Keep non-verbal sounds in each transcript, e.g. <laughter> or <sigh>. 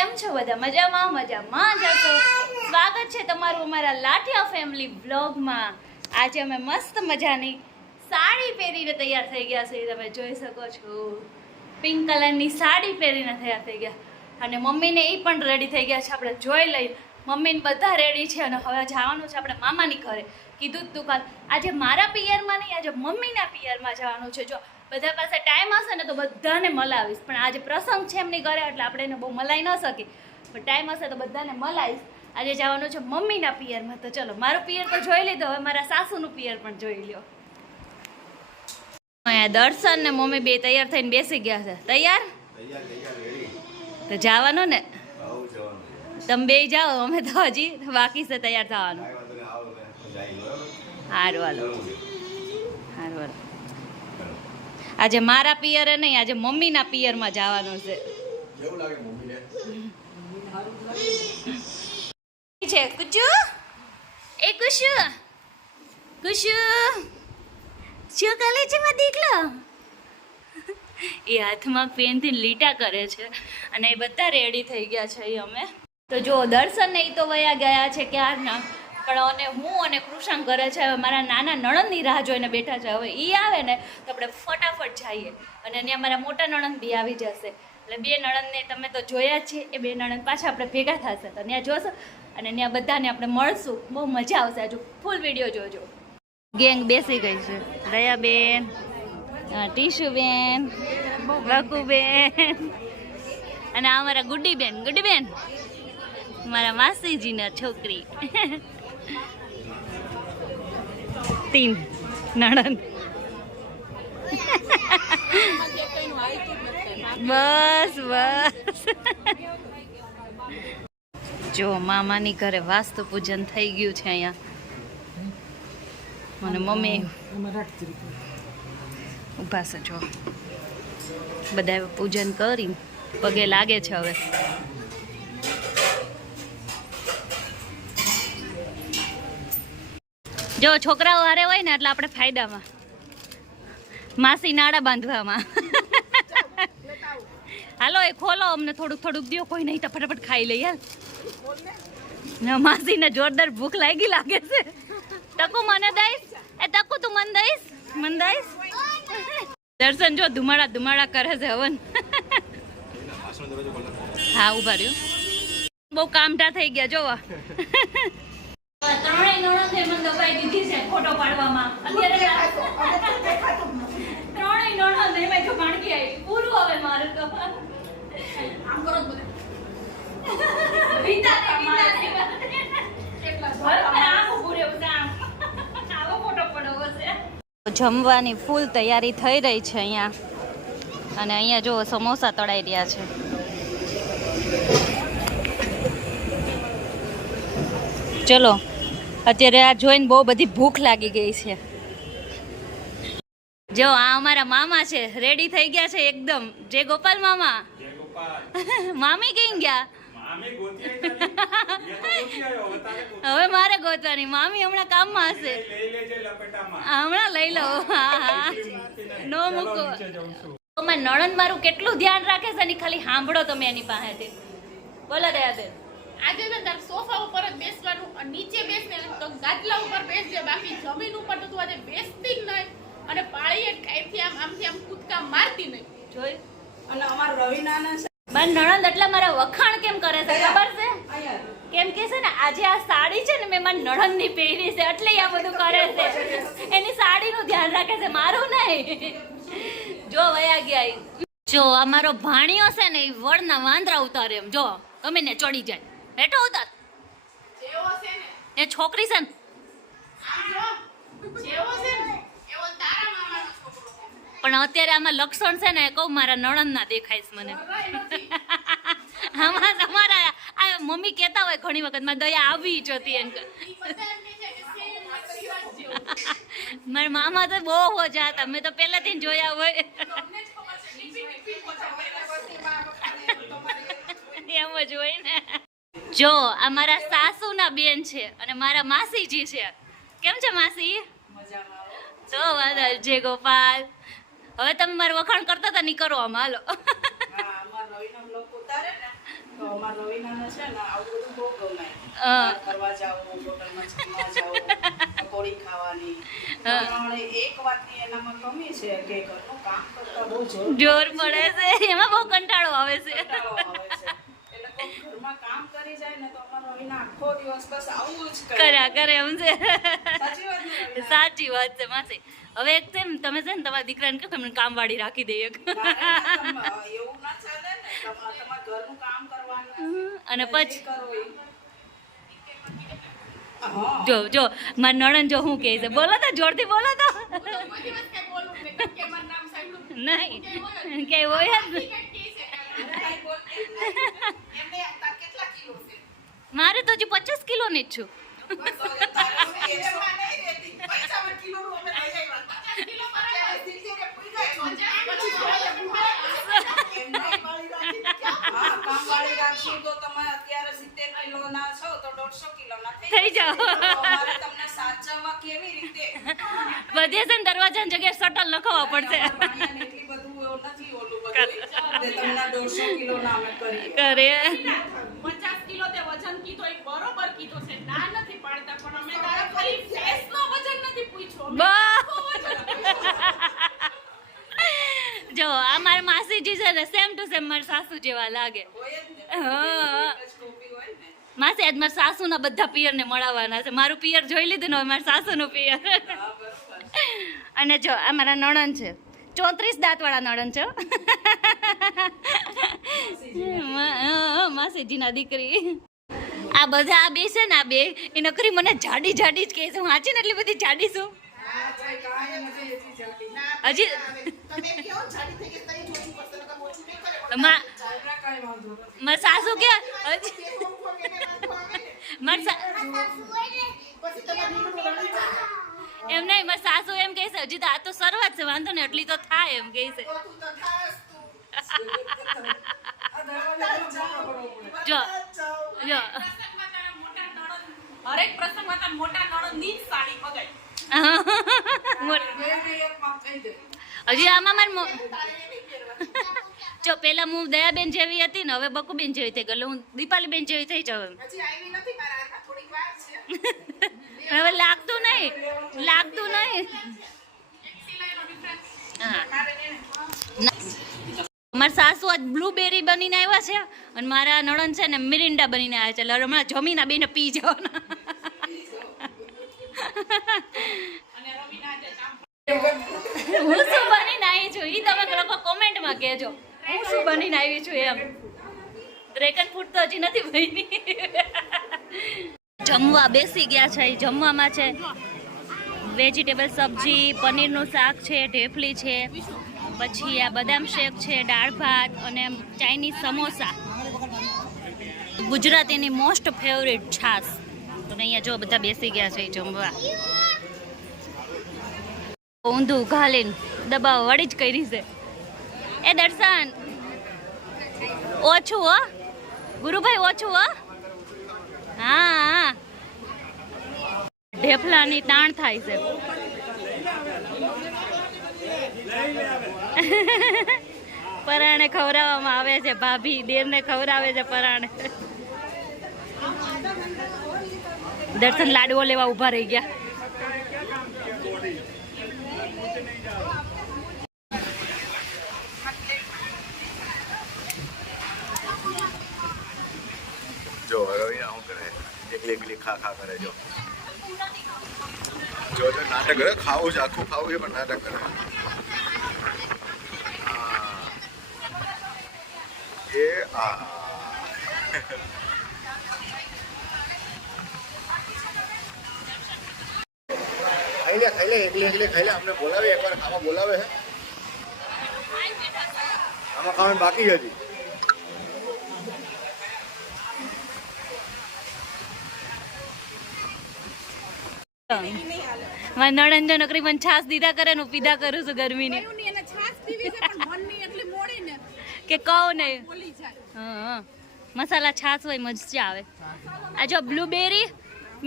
કેમ છો બધા? મજામાં? મજામાં જશો સ્વાગત છે તમારું અમારા લાઠિયા ફેમિલી બ્લોગમાં આજે અમે મસ્ત મજાની સાડી પહેરીને તૈયાર થઈ ગયા છે તમે જોઈ શકો છો. પિંક કલરની સાડી પહેરીને તૈયાર થઈ ગયા. અને મમ્મીને એ પણ રેડી થઈ ગયા છે. આપણે જોઈ લઈએ. મમ્મીને બધા રેડી છે અને હવે જવાનું છે આપણે મામાની ઘરે. કીધું જ તું કાલ. આજે મારા પિયરમાં નહીં આજે મમ્મીના પિયરમાં જવાનું છે. જો બધા પાસે ટાઈમ હશે ને તો બધાને મલાવીશ. પણ આજે પ્રસંગ છે એમની ઘરે એટલે આપણે એને બહુ મલાઈ ન શકીએ. પણ ટાઈમ હશે તો બધાને મલાવીશ. આજે જવાનું છે મમ્મીના પિયરમાં તો ચલો મારું પિયર તો જોઈ લીધો. હવે મારા સાસુનું પિયર પણ જોઈ લ્યો. અહીંયા દર્શન ને મમ્મી બે તૈયાર થઈને બેસી ગયા છે. તૈયાર? તો જવાનું ને. તમે બે જાઓ અમે તો હજી બાકી છે તૈયાર થવાનું કાંઈ વાંધો નહીં, આવો તમે જાય સારું હાલો સારું હાલો ચાલો. આજે મારા પિયરે નહીં આજે મમ્મીના પિયરમાં જવાનું છે. કેવું છે કુચુ? એ કુશુ. કુશુ. શું કરે છે માં દીકલો? એ હાથમાં પેનથી લીટા કરે છે અને એ બધા રેડી થઈ ગયા છે અમે. તો જો દર્શન નહીં તો વયા ગયા છે ક્યારના? પણ અને હું અને કૃષાંક ઘરે છે હવે મારા નાના નણંદની રાહ જોઈને બેઠા છે. હવે એ આવે ને તો આપણે ફટાફટ જઈએ. અને ત્યાં મારા મોટા નણંદ બી આવી જશે. એટલે બે નણંદને તમે તો જોયા જ છે એ બે નણંદ પાછા આપણે ભેગા થશે. તો ત્યાં જોશો અને ત્યાં બધાને આપણે મળશું. બહુ મજા આવશે આજુ ફૂલ વીડિયો જોજો. ગેંગ બેસી ગઈ છે. દયાબેન ટીશુબેન વકુબેન અને આ અમારા ગુડીબેન ગુડીબેન મારા માસીજીના છોકરી. તીન. નણંદ બસ બસ. જો, મામાની ઘરે વાસ્તુ પૂજન થઈ ગયું છે અહીંયા. મને મમ્મી ઊભા છે, જો. બધા પૂજન કરી પગે લાગે છે હવે. જો છોકરાઓ હારે હોય ને એટલે આપણે ફાયદામાં. માસી નાડા બાંધવામાં. હાલો, એ ખોલો, અમને થોડુંક થોડુંક દો કોઈ નહીં તો ફટાફટ ખાઈ લઈએ ના માસીને જોરદાર ભૂખ લાગી લાગે છે. ટકુ, મને દઈશ? એ તકુ તું મન દઈશ? મન દઈશ? દર્શન જો ધુમાડા ધુમાડા કરે છે, હવન. હા, ઊભા રહ્યું. બહુ કામઠા થઈ ગયા, જોવા. ત્રણેય નણંદે મને દબાઈ દીધી છે ફોટો પાડવામાં. અત્યારે ત્રણેય નણંદ એમાં જો ભાણકી આવી. પૂરું હવે મારે તો. આમ કરો વિતાને વિતાને જમવાની ફૂલ તૈયારી થઈ રહી છે અહીંયા. અને અહીંયા જો સમોસા તળાઈ રહ્યા છે. ચલો અત્યારે આ જોઈને બહુ બધી ભૂખ લાગી ગઈ છે. જો આ અમારા મામા છે. રેડી થઈ ગયા છે એકદમ. જય ગોપાલ મામા. <laughs> મામી કઈ ગયા? હવે મારે ગોતવાની. મામી હમણાં કામમાં હશે. હમણાં લઈ લો નો મૂકો. નણંદ મારું કેટલું ધ્યાન રાખે છે ને ખાલી સાંભળો તમે એની પાસેથી. બોલો દયાબેન આજે તારે સોફા ઉપર જ બેસવાનું અને નીચે બેસને તો ગાદલા ઉપર બેસજે બાકી જમીન ઉપર તો તું આજે બેસતી જ નહીં. અને પાળીએ કાઈથી આમ આમથી આમ કૂદકા મારતી નહીં. જોઈ? અને અમાર રવિનાના છે. મારી નણંદ એટલે મારા વખાણ કેમ કરે છે? ખબર છે? કેમ કે છે ને આજે આ સાડી છે ને મેં મારી નણંદની પહેરી છે એટલે આ બધું કરે છે. એની સાડીનું ધ્યાન રાખે છે મારું નહીં. જો વયા ગયા. જો અમારો ભાણિયો છે ને એ વડના વાંદરા ઉતારે એમ. જો ગમે ને ચડી જાય. હેઠો ઉતાર. એ છોકરી છે ને. પણ અત્યારે આમાં લક્ષણ છે ને કહું મારા નણંદ ના દેખાય છે મને. આમાં તમારા આ મમ્મી કહેતા હોય ઘણી વખતમાં દયા આવી જ હતી એમ. મારા મામા તો બહુ ઓછા હતા. મેં તો પહેલાથી જોયા હોય. એમ જ હોય ને. જો આ મારા સાસુના બેન છે અને મારા માસીજી છે. કેમ છે માસી? જો વાદળ જે ગોપાલ. હવે તમે મારું વખાણ કરતા હતા નહીં કરો આમ હાલો. તો જોર જોર પડે છે. એમાં બહુ કંટાળો આવે છે કંટાળો આવે છે એટલે કોઈ ઘરમાં કામ કરી જાય ને તો અમારા આખો દિવસ બસ આવું જ કરે. કર્યા કરે એમ છે. સાચી વાત છે માસી. હવે એક છે ને તમે છે ને તમારા દીકરાને કહો તમને કામ કામવાળી રાખી દઈએ ના, ના, તમ- એવું ના ચાલે ને. તમા- તમારે ઘરનું કામ કરવાનું અને પછી? જો જો માર નણંદ જો હું કહે છે? બોલો તો જોરથી બોલો તો. નહીં કે હોય જ જ મારે તો હજી પચાસ જ. કિલો 70 કિલોના છો તો 150 કિલોના થઈ જાઓ. જશો. તો અમારે તમને સાચવવા કેવી રીતે બધે છે ને દરવાજાની જગ્યાએ શટલ લખવા પડશે પાણીયાને એટલી બધું એવું નથી ઓલું બધું તે તમને 150 કિલોના અમે કરીએ કરે કિલો તે વજન કીધો એ બરોબર કીધો છે. ના નથી પાડતા પણ અમે તારા ખાલી ફેસ નો વજન નથી પૂછ્યો. જો આ મારા માસીજી છે ને સેમ ટુ સેમ મારા સાસુ જેવા લાગે. માસી આજ મારા સાસુના બધા પિયરને મળવાના છે. મારું પિયર જોઈ લીધું ને મારા સાસુનું પિયર. અને જો આ મારા નણંદ છે. ચોત્રીસ દાંતવાળા નડન છો. માસીજીના દીકરી. આ બધા આ બે છે ને આ બે એ નકરી મને જાડી જાડી જ કહે છે. હું વાંચી ને એટલી બધી જાડી છું? હજી મા- મારા સાસુ કે હજી મારા એમ નહીં મારા સાસુ એમ કહે છે હજી તો આ તો શરૂઆત છે વાંધો ને એટલી તો થાય એમ કહે છે. <laughs> જો જો. હરેક પ્રસંગમાં તારા મોટા નણંદની જ સાડી મગાઈ <laughs> હજી આમાં મારે <laughs> જો પેલા હું દયાબેન જેવી હતી ને હવે બકુબેન જેવી થઈ ગયેલું હું દીપાલીબેન જેવી થઈ જાઉં હવે લાગતું નહીં. લાગતું નહીં. મારા સાસુ આજ બ્લુબેરી બનીને આવ્યા છે અને મારા નણંદ છે ને મિરિન્ડા બનીને આવ્યા છે. એટલે હમણાં જમીને બેને પી જવાના. હું શું બનીને આવી છું? એ તમે લોકો કોમેન્ટમાં કહેજો. હું શું બનીને આવી છું એમ? ડ્રેગન ફ્રૂટ તો હજી નથી બની. જમવા બેસી ગયા છે જમવામાં છે. વેજીટેબલ સબ્જી, પનીરનું શાક છે, ઢેફલી છે, પછી આ બદામ શેક છે, દાળ ભાત અને ચાઇનીઝ સમોસા. ગુજરાતીની મોસ્ટ ફેવરિટ અને અહીંયા જો બધા બેસી ગયા છે જમવા. ઊંધું ઘાલીને દબાવ વળી જ કરી છે. એ દર્શન, ઓછું હો. ગુરુભાઈ, ઓછું હો. હા. ઢેફલાની તાણ થાય છે. પરાણે ખવડાવવામાં આવે છે, ભાભી દેરને ખવડાવે છે પરાણે. દર્શન લાડવો લેવા ઊભા રહી ગયા જો રવિના શું કરે એકલી એકલી ખા ખા કરે જો. જો નાટક કરે, ખાવું છે આખું ખાવું છે, પણ નાટક કરે. એ આ. ખાઈ લે ખાઈ લે, એકલી એકલી ખાઈ અમને બોલાવે, એકવાર ખાવા બોલાવે છે આમાં ખાવાનું બાકી હજી. મારી નણંદ નકરી મને છાસ દીધા કરે ને પીધા કરું છું ગરમીની. કે કહું નહીં. મસાલા છાસ હોય મજા આવે. આ જો બ્લુબેરી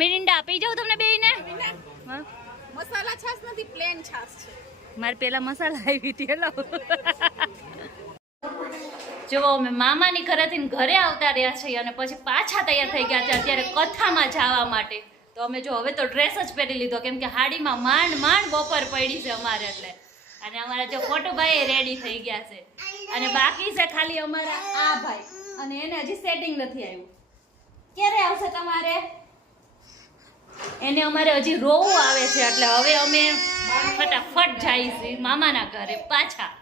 મિરિન્ડા આપી જાઉં તમને બેયને? મસાલા છાસ નથી પ્લેન છાસ છે. મારે પેલા મસાલા આવી હતી હેલો. જો અમે મામાની ઘરેથી ઘરે આવતા રહ્યા છીએ અને પછી પાછા તૈયાર થઈ ગયા છે અત્યારે કથામાં જવા માટે. તો અમે જો હવે તો ડ્રેસ જ પહેરી લીધો કેમ કે હાડીમાં માંડ માંડ બપોર પડી છે અમારે એટલે. અને અમારા જો ફોટોભાઈ રેડી થઈ ગયા છે. અને બાકી છે ખાલી અમારા આ ભાઈ. અને એને હજી સેટિંગ નથી આવ્યું. ક્યારે આવશે તમારે? એને અમારે હજી રોવું આવે છે એટલે હવે અમે ફટાફટ જઈશું મામાના ઘરે પાછા.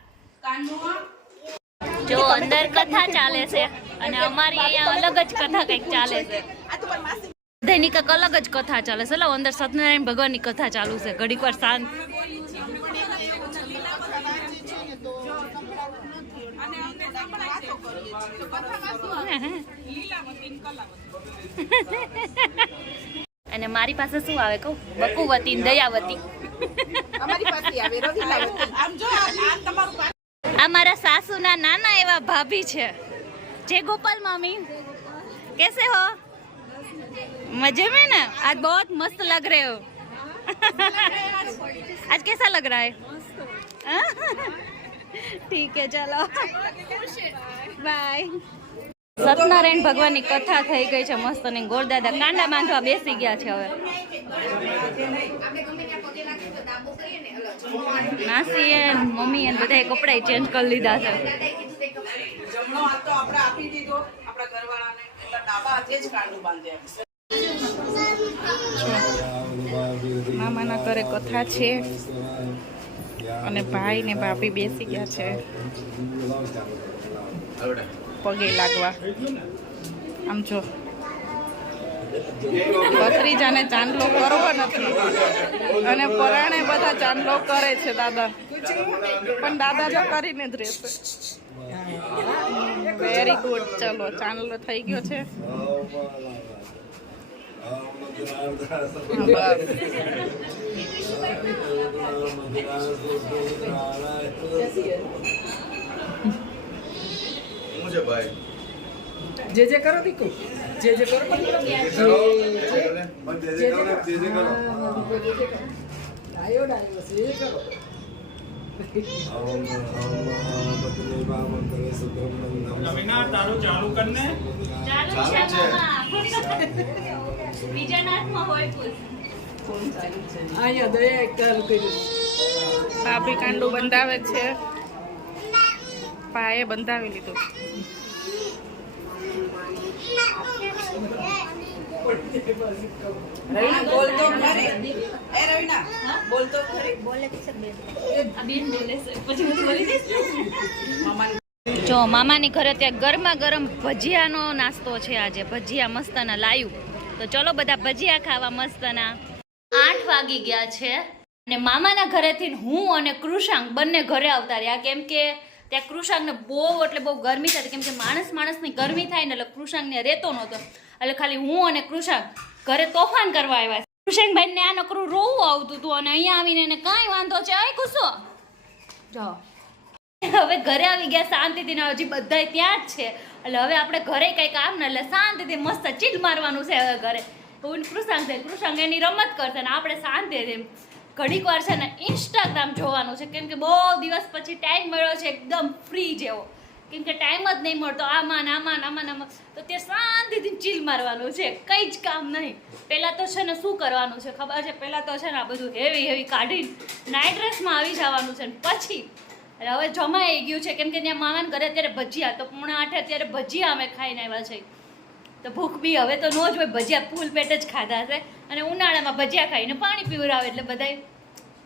જો અંદર કથા ચાલે છે અને અમારી અહીંયા અલગ જ કથા કંઈક ચાલે છે. બધાની અલગ જ કથા ચાલે છે. લાવ અંદર સત્યનારાયણ ભગવાનની કથા ચાલુ છે. ઘડીક વાર શાંત. અને મારી પાસે શું આવે કહું? બકુવતી દયાવતી. આ મારા સાસુના નાના એવા ભાભી છે. જે ગોપાલ મામી. કેસે હો? मजे में ना आज बहुत मस्त लग रहे हो आज कैसा लग रहा है ठीक है चलो बाय સત્યનારાયણ ભગવાનની કથા થઈ ગઈ છે મસ્ત અને ગોરદાદા કાંડા બાંધવા બેસી ગયા છે હવે માસી એ મમ્મી એ બધાએ કપડાં ચેન્જ કરી લીધા છે જમણો હાથ તો આપણે આપી દીધો આપણા ઘરવાળાને એટલે ડાબા હાથે જ કાંડું બાંધે મામાના ઘરે કથા છે અને ભાઈ ને ભાભી બેસી ગયા છે. પગે લાગવા. આમ જો. ભત્રીજાને ચાંદલો કરવો નથી. અને પરાણે બધા ચાંદલો કરે છે, દાદા. પણ દાદા તો કરીને જ રહેશે. વેરી ગુડ ચલો, ચાંદલો થઈ ગયો છે. જે જે કરો દીકુ જે જે કરો પણ જે જે કરો. જે જે કરો. ડાયો ડાયો જે જે કરો. ભાભી કાંડું બંધાવે છે. પાએ બંધાવી લીધું. રવિના બોલ તો ખરી. એ રવિના બોલ તો ખરી. આ બેન બોલે છે. પછી હું બોલી દઈશ મામાને જો મામાની ઘરે ત્યાં ગરમા ગરમ ભજીયાનો નાસ્તો છે આજે. ભજીયા મસ્તના લાયું તો ચલો બધા ભજીયા ખાવા મસ્તના. આઠ વાગી ગયા છે. અને મામાના ઘરેથી હું અને કૃષાંક બંને ઘરે આવતા રહ્યા. કેમ કે ત્યાં કૃષાંગને બહુ એટલે બહુ ગરમી થતી કેમ કે માણસ માણસની ગરમી થાય ને એટલે કૃષાંગને રહેતો નહોતો. એટલે ખાલી હું અને કૃષાંગ ઘરે તોફાન કરવા આવ્યા. કૃષાંકભાઈને આ નકરું રોવું આવતું હતું અને અહીંયા આવીને એને કાંઈ વાંધો છે? આય કુસો. જાઓ હવે ઘરે આવી ગયા શાંતિથી ને હજી બધા ત્યાં જ છે. એટલે હવે આપણે ઘરે કંઈ કામ ને એટલે શાંતિથી મસ્ત ચીલ મારવાનું છે હવે ઘરે. કૃષાંગ છે, કૃષાંગ એની રમત કરશે ને આપણે શાંતિથી ઘડીક વાર છે ને ઇન્સ્ટાગ્રામ જોવાનું છે. કેમ કે બહુ દિવસ પછી ટાઈમ મળ્યો છે, એકદમ ફ્રી જેવો. કેમ કે ટાઈમ જ નહીં મળતો. આમાં આમાં આમાં આમાં. તો તે શાંતિથી ચીલ મારવાનું છે. કંઈ જ કામ નહીં. પહેલાં તો છે ને શું કરવાનું છે ખબર છે? પહેલાં તો છે ને આ બધું હેવી હેવી કાઢીને નાઇટ ડ્રેસમાં આવી જવાનું છે ને પછી. હવે જમાઈ ગયું છે. કેમ કે ત્યાં મામાને ઘરે અત્યારે ભજીયા. તો પૂણા આઠે અત્યારે ભજીયા અમે ખાઈને આવ્યા છે તો ભૂખ બી હવે તો ન જ હોય, ભજીયા ફૂલ પેટ જ ખાધા છે. અને ઉનાળામાં ભજીયા ખાઈને પાણી પીવડાવે એટલે બધાય.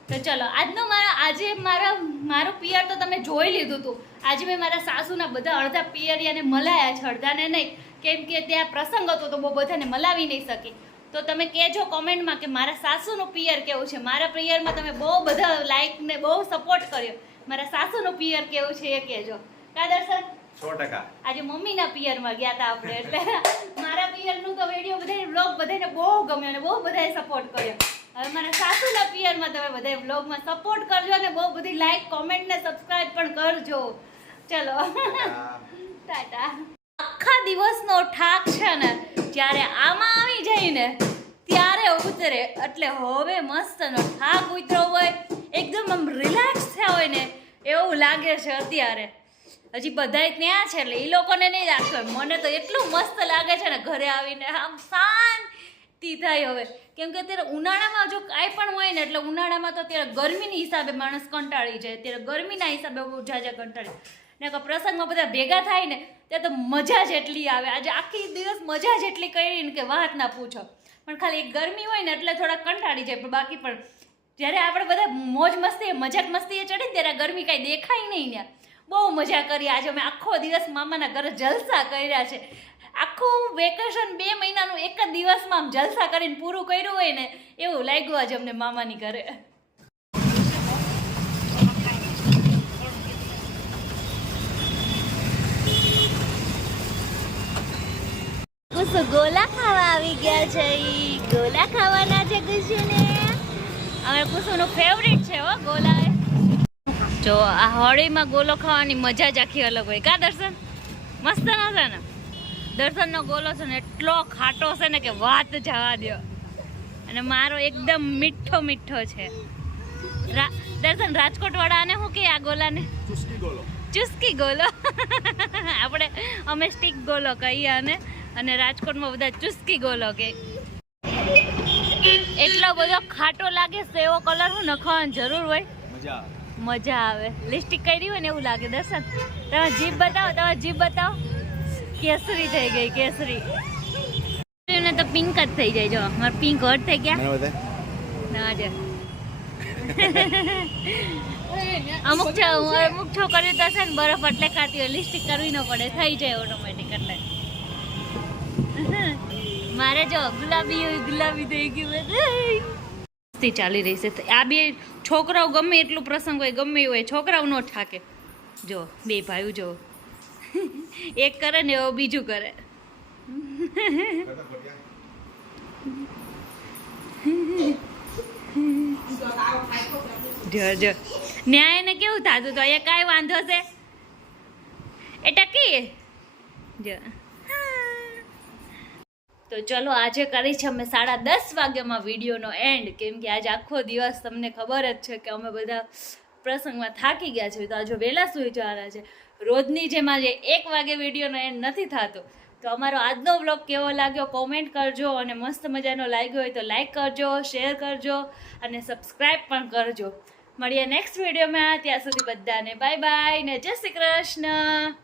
તો ચલો, આજનો મારા, આજે મારા, મારું પિયર તો તમે જોઈ લીધું હતું આજે મેં મારા સાસુના બધા અડધા પિયરિયાને મલાયા છે, અડધાને નહીં. કેમ કે ત્યાં પ્રસંગ હતો તો બહુ બધાને મલાવી નહીં શકી. તો તમે કહેજો કોમેન્ટમાં કે મારા સાસુનું પિયર કેવું છે. મારા પિયરમાં તમે બહુ બધા લાઈકને બહુ સપોર્ટ કર્યો. મારા સાસુનું પિયર કેવું છે એ કહેજો. કાદર દર્શન? સો ટકા. આજે મમ્મીના પિયરમાં ગયા હતા આપણે, એટલે મારા પિયરનું તો વીડિયો બધાને બ્લોગ બધાને બહુ ગમ્યો અને બહુ બધાએ સપોર્ટ કર્યો. હવે મારા સાસુના પિયરમાં તમે બધા બ્લોગમાં સપોર્ટ કરજો અને બહુ બધી લાઈક કોમેન્ટ ને સબસ્ક્રાઇબ પણ કરજો. ચલો. ટાટા. આખા દિવસનો ઠાક છે ને, જ્યારે આમાં આવી જઈને ત્યારે ઉતરે. એટલે હવે મસ્તનો થાક ઉતરો હોય, એકદમ આમ રિલેક્સ થયા હોય ને, એવું લાગે છે અત્યારે. હજી બધાય ત્યાં છે એટલે એ લોકોને નહીં રાખતો મને તો એટલું મસ્ત લાગે છે ને ઘરે આવીને આમ શાંતિ થાય હવે. કેમ કે અત્યારે ઉનાળામાં જો કાંઈ પણ હોય ને એટલે ઉનાળામાં તો અત્યારે ગરમીની હિસાબે માણસ કંટાળી જાય. અત્યારે ગરમીના હિસાબે બહુ જાજા કંટાળી ને કે પ્રસંગમાં બધા ભેગા થાય ને ત્યારે તો મજા જ એટલી આવે. આજે આખી દિવસ મજા જ એટલી કરી ને કે વાત ના પૂછો. પણ ખાલી ગરમી હોય ને એટલે થોડા કંટાળી જાય. પણ બાકી પણ જ્યારે આપણે બધા મોજ મસ્તી મજાક મસ્તીએ ચડી ને ત્યારે ગરમી કાંઈ દેખાય નહીં ને બહુ મજા કરી આજે. અમે આખો દિવસ મામાના ઘરે જલસા કર્યા છે. આખું વેકેશન બે મહિનાનું એક જ દિવસમાં આમ જલસા કરીને પૂરું કર્યું હોય ને એવું લાગ્યું આજે અમને મામાની ઘરે. કુસુ ગોલા ખાવા આવી ગયા છે ઈ? ગોલા ખાવાના છે કુસુને હવે કુસુનું ફેવરિટ છે હો ગોલા જો આ હોળીમાં ગોલો ખાવાની મજા જ આખી અલગ હોય. કા દર્શન? મસ્ત ન છે ને? દર્શનનો ગોલો છે ને એટલો ખાટો છે ને કે વાત જવા દો અને મારો એકદમ મીઠો મીઠો છે. દર્શન રાજકોટ વાળાને શું કે આ ગોલાને? ચુસ્કી ગોલો. ચુસ્કી ગોલો? <laughs> આપણે અમે સ્ટીક ગોલો કહીએ અને અને રાજકોટમાં બધા ચુસ્કી ગોલો કે. એટલો બધો ખાટો લાગે સેવો કલર હું નખવાની જરૂર હોય. મજા મજા આવે. લિપસ્ટિક કરી હોય ને એવું લાગે દર્શન. તમે જીભ બતાવો તમે જીભ બતાવો. કેસરી થઈ ગઈ કેસરી. ને તો પિંક જ થઈ જાય જો. મારા પિંક હોટ થઈ ગયા. ના જ અમુક અમુક છોકરીઓ તો છે ને બરફ એટલે ખાતી હોય. લિપસ્ટિક કરવી ન પડે થઈ જાય ઓટોમેટિક એટલે. મારે જો ગુલાબી હોય ગુલાબી થઈ ગયું બધું મસ્તી ચાલી રહી છે. આ બે છોકરાઓ ગમે એટલું પ્રસંગ હોય, ગમે હોય, છોકરાઓ નો ઠાકે જો, બે ભાઈઓ જો. એક કરે ને એવો બીજું કરે. જો જો. ન્યાય ને કેવું થતું? તો અહીંયા કાંઈ વાંધો છે? એ ટકી? જો. તો ચલો આજે કરી છે અમે સાડા દસ વાગ્યામાં વિડીયોનો એન્ડ કેમ કે આજે આખો દિવસ તમને ખબર જ છે કે અમે બધા પ્રસંગમાં થાકી ગયા છીએ. તો આજે વહેલા સુઈ જવાના છે. રોજની જેમ આજે એક વાગે વિડીયોનો એન્ડ નથી થતો. તો અમારો આજનો બ્લોગ કેવો લાગ્યો કોમેન્ટ કરજો અને મસ્ત મજાનો લાગ્યો હોય તો લાઈક કરજો શેર કરજો અને સબસ્ક્રાઈબ પણ કરજો. મળીએ નેક્સ્ટ વિડીયોમાં ત્યાં સુધી બધાને બાય બાય ને જય શ્રી કૃષ્ણ.